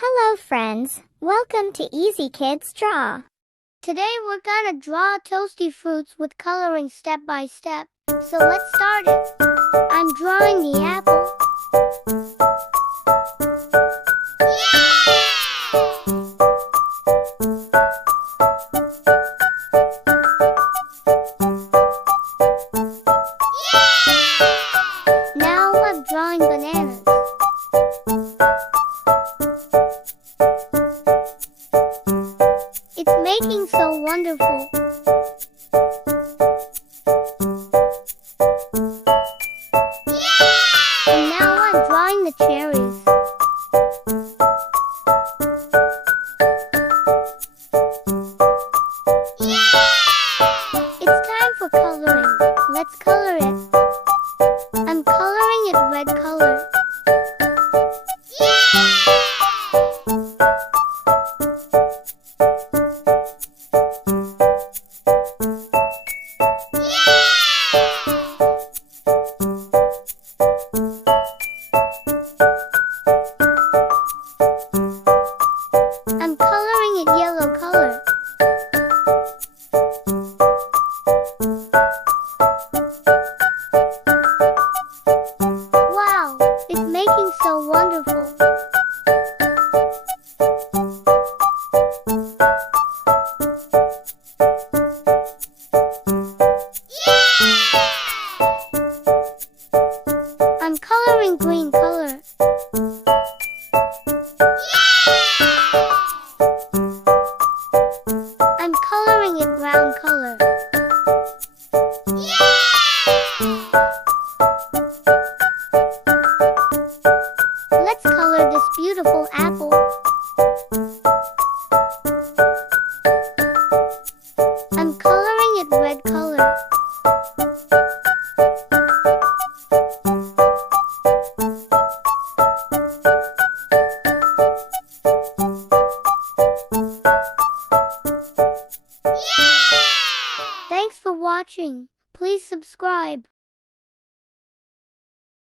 Hello friends, welcome to Easy Kids Draw. Today we're gonna draw toasty fruits with coloring step by step. So let's start it. I'm drawing the apple. Now I'm drawing bananas. It's making so wonderful. And now I'm drawing the cherries. It's time for coloring. Let's color it. I'm coloring it red color. I'm coloring it yellow color. Wow, it's making so wonderful. I'm coloring green color. I'm coloring it brown color. Let's color this beautiful apple. I'm coloring it red color. Thanks for watching. Please subscribe.